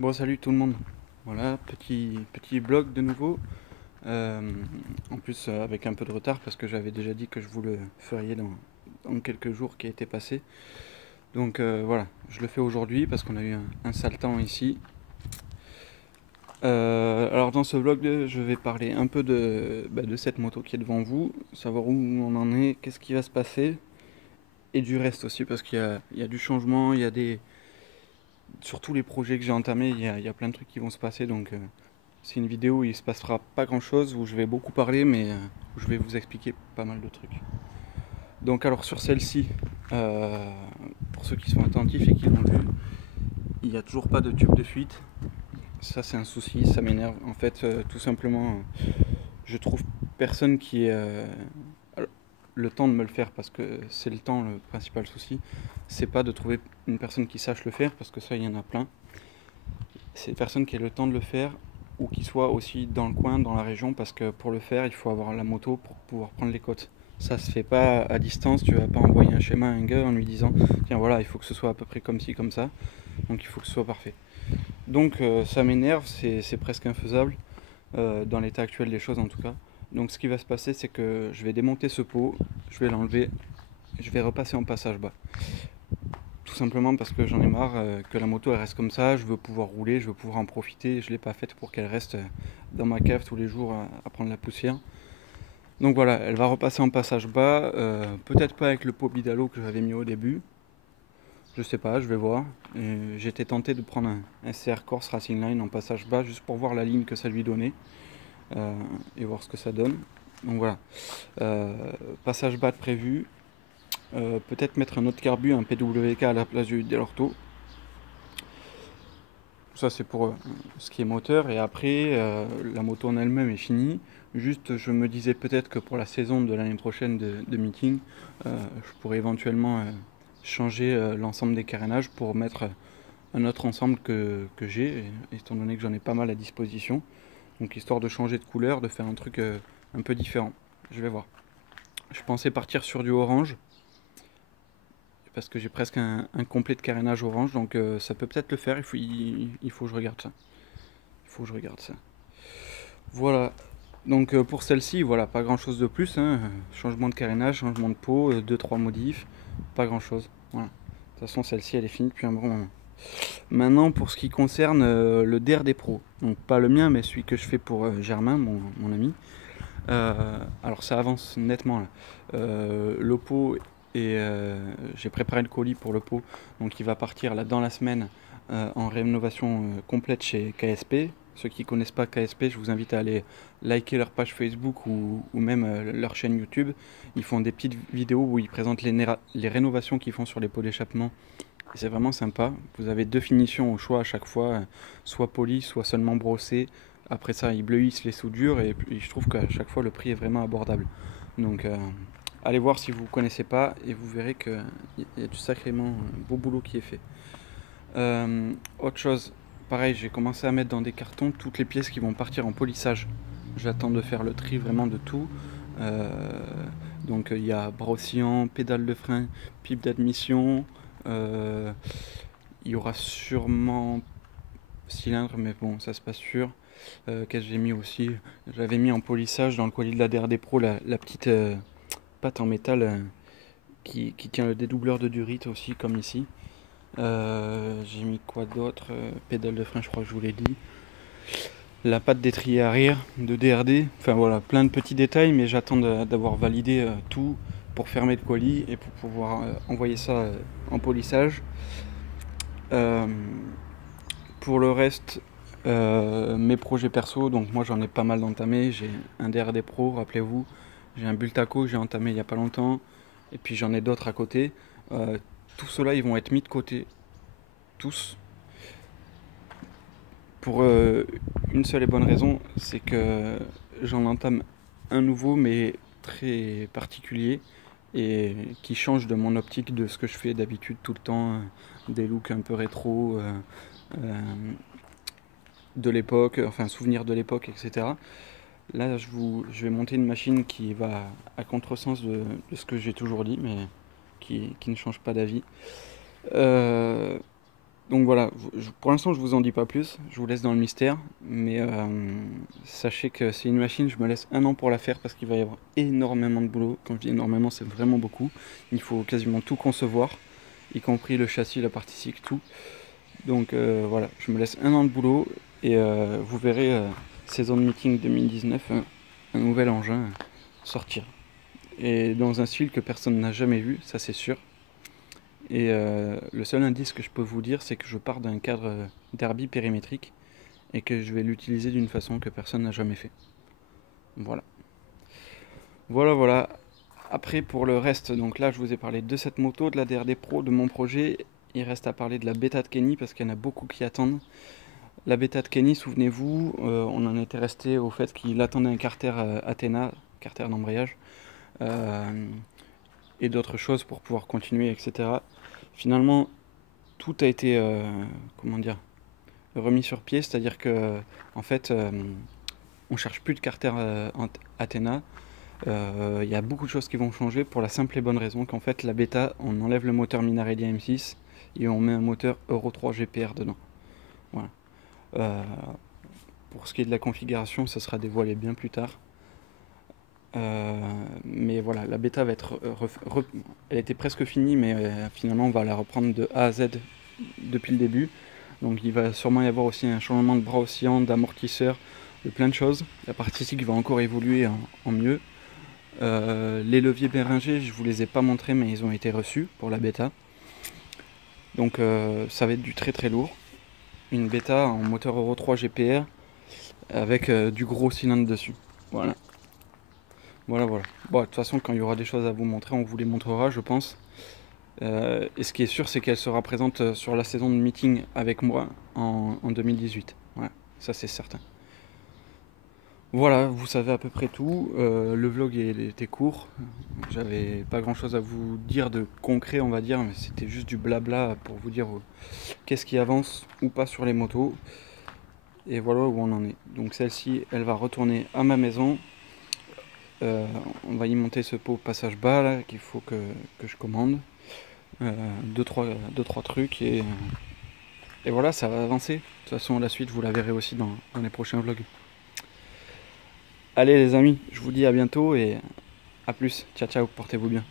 Bon, salut tout le monde. Voilà, petit blog de nouveau. Euh, En plus, avec un peu de retard parce que j'avais déjà dit que je vous le feriez dans quelques jours qui étaient passés. Donc voilà, je le fais aujourd'hui parce qu'on a eu un sale temps ici. Alors dans ce blog, je vais parler un peu de cette moto qui est devant vous, savoir où on en est, qu'est-ce qui va se passer, et du reste aussi parce qu'il y a du changement, il y a des... Sur tous les projets que j'ai entamés, il y a plein de trucs qui vont se passer, donc c'est une vidéo où il se passera pas grand chose, où je vais beaucoup parler, mais où je vais vous expliquer pas mal de trucs. Donc alors sur celle-ci, euh, pour ceux qui sont attentifs et qui l'ont vu, il n'y a toujours pas de tube de fuite. Ça c'est un souci, ça m'énerve. En fait, tout simplement, je trouve personne qui ait le temps de me le faire parce que c'est le temps le principal souci. C'est pas de trouver une personne qui sache le faire parce que ça il y en a plein. C'est personne qui ait le temps de le faire ou qui soit aussi dans le coin, dans la région, parce que pour le faire, il faut avoir la moto pour pouvoir prendre les côtes. Ça se fait pas à distance, tu vas pas envoyer un schéma à un gars en lui disant tiens voilà, il faut que ce soit à peu près comme ci, comme ça, donc il faut que ce soit parfait. Donc ça m'énerve, c'est presque infaisable, dans l'état actuel des choses en tout cas. Donc ce qui va se passer, c'est que je vais démonter ce pot, je vais l'enlever, je vais repasser en passage bas. Tout simplement parce que j'en ai marre que la moto elle reste comme ça, je veux pouvoir rouler, je veux pouvoir en profiter, je l'ai pas faite pour qu'elle reste dans ma cave tous les jours à prendre la poussière. Donc voilà, elle va repasser en passage bas, peut-être pas avec le pot Bidalo que j'avais mis au début, je sais pas, je vais voir. J'étais tenté de prendre un CR Corse Racing Line en passage bas juste pour voir la ligne que ça lui donnait euh, et voir ce que ça donne. Donc voilà, euh, passage bas de prévu, peut-être mettre un autre carbu, un PWK à la place du Delorto. Ça c'est pour ce qui est moteur et après la moto en elle-même est finie. Juste je me disais peut-être que pour la saison de l'année prochaine de meeting, je pourrais éventuellement changer l'ensemble des carénages pour mettre un autre ensemble que j'ai, étant donné que j'en ai pas mal à disposition. Donc histoire de changer de couleur, de faire un truc un peu différent. Je vais voir. Je pensais partir sur du orange parce que j'ai presque un complet de carénage orange, donc ça peut peut-être le faire, il faut que je regarde ça. Il faut que je regarde ça. Voilà. Donc pour celle-ci, voilà, pas grand chose de plus, hein. Changement de carénage, changement de peau, 2-3 modifs, pas grand chose. Voilà. De toute façon, celle-ci, elle est finie depuis un bon moment. Maintenant, pour ce qui concerne le DRD Pro, donc pas le mien, mais celui que je fais pour Germain, mon ami. Alors ça avance nettement là. Le pot et j'ai préparé le colis pour le pot, donc il va partir là dans la semaine en rénovation complète chez KSP. Ceux qui ne connaissent pas KSP, je vous invite à aller liker leur page Facebook ou même leur chaîne YouTube. Ils font des petites vidéos où ils présentent les rénovations qu'ils font sur les pots d'échappement. Et c'est vraiment sympa. Vous avez deux finitions au choix à chaque fois, soit poli, soit seulement brossé. Après ça, ils bleuissent les soudures et puis je trouve qu'à chaque fois le prix est vraiment abordable. Donc allez voir si vous ne connaissez pas et vous verrez qu'il y a du sacrément beau boulot qui est fait. Autre chose, pareil, j'ai commencé à mettre dans des cartons toutes les pièces qui vont partir en polissage. J'attends de faire le tri vraiment de tout. Euh, donc il y a bras oscillant, pédale de frein, pipe d'admission. euh, il y aura sûrement cylindre, mais bon, ça c'est pas sûr. Qu'est-ce que j'ai mis aussi? J'avais mis en polissage dans le colis de la DRD Pro la petite pâte en métal qui tient le dédoubleur de durite aussi, comme ici. J'ai mis quoi d'autre? Pédale de frein, je crois que je vous l'ai dit. La patte d'étrier arrière de DRD. Enfin voilà, plein de petits détails, mais j'attends d'avoir validé tout pour fermer le colis et pour pouvoir envoyer ça en polissage. Euh, pour le reste, mes projets perso, donc moi j'en ai pas mal entamé. J'ai un DRD Pro, rappelez-vous. J'ai un Bultaco que j'ai entamé il n'y a pas longtemps. Et puis j'en ai d'autres à côté. Tout cela, ils vont être mis de côté. Tous. Pour une seule et bonne raison, c'est que j'en entame un nouveau mais très particulier et qui change de mon optique de ce que je fais d'habitude tout le temps, des looks un peu rétro, euh, de l'époque, enfin souvenir de l'époque, etc. Là, je vais monter une machine qui va à contresens de ce que j'ai toujours dit, mais qui ne change pas d'avis. Euh, Donc voilà, pour l'instant je vous en dis pas plus, je vous laisse dans le mystère, mais sachez que c'est une machine, je me laisse 1 an pour la faire parce qu'il va y avoir énormément de boulot. Quand je dis énormément, c'est vraiment beaucoup. Il faut quasiment tout concevoir, y compris le châssis, la partie cycle, tout. Donc voilà, je me laisse 1 an de boulot et vous verrez saison de meeting 2019, un nouvel engin sortir. Et dans un style que personne n'a jamais vu, ça c'est sûr. Et le seul indice que je peux vous dire, c'est que je pars d'un cadre derby périmétrique et que je vais l'utiliser d'une façon que personne n'a jamais fait. Voilà. Voilà, voilà. Après, pour le reste, donc là, je vous ai parlé de cette moto, de la DRD Pro, de mon projet. Il reste à parler de la bêta de Kenny parce qu'il y en a beaucoup qui attendent. La bêta de Kenny, souvenez-vous, on en était resté au fait qu'il attendait un carter Athena, carter d'embrayage, euh, et d'autres choses pour pouvoir continuer, etc. Finalement, tout a été, comment dire, remis sur pied, c'est-à-dire que en fait, on cherche plus de carter Athena. Il y a beaucoup de choses qui vont changer pour la simple et bonne raison qu'en fait la bêta, on enlève le moteur Minarelli M6 et on met un moteur Euro 3 GPR dedans. Voilà. Euh, pour ce qui est de la configuration, ça sera dévoilé bien plus tard. Mais voilà, la bêta va être elle était presque finie, mais finalement on va la reprendre de A à Z depuis le début. Donc il va sûrement y avoir aussi un changement de bras oscillant, d'amortisseur, de plein de choses. La partie cycle va encore évoluer en mieux. Les leviers Behringer, je vous les ai pas montrés, mais ils ont été reçus pour la bêta. Donc ça va être du très très lourd. Une bêta en moteur Euro 3 GPR avec du gros cylindre dessus. Voilà. Voilà, voilà. Bon, de toute façon, quand il y aura des choses à vous montrer, on vous les montrera, je pense. Et ce qui est sûr, c'est qu'elle sera présente sur la saison de meeting avec moi en 2018. Ouais, ça c'est certain. Voilà, vous savez à peu près tout. Le vlog était court. J'avais pas grand chose à vous dire de concret, on va dire, mais c'était juste du blabla pour vous dire qu'est-ce qui avance ou pas sur les motos. Et voilà où on en est. Donc celle-ci, elle va retourner à ma maison. Euh, on va y monter ce pot passage bas là qu'il faut que je commande. Deux, trois trucs et voilà, ça va avancer. De toute façon, la suite, vous la verrez aussi dans les prochains vlogs. Allez les amis, je vous dis à bientôt et à plus. Ciao ciao, portez-vous bien.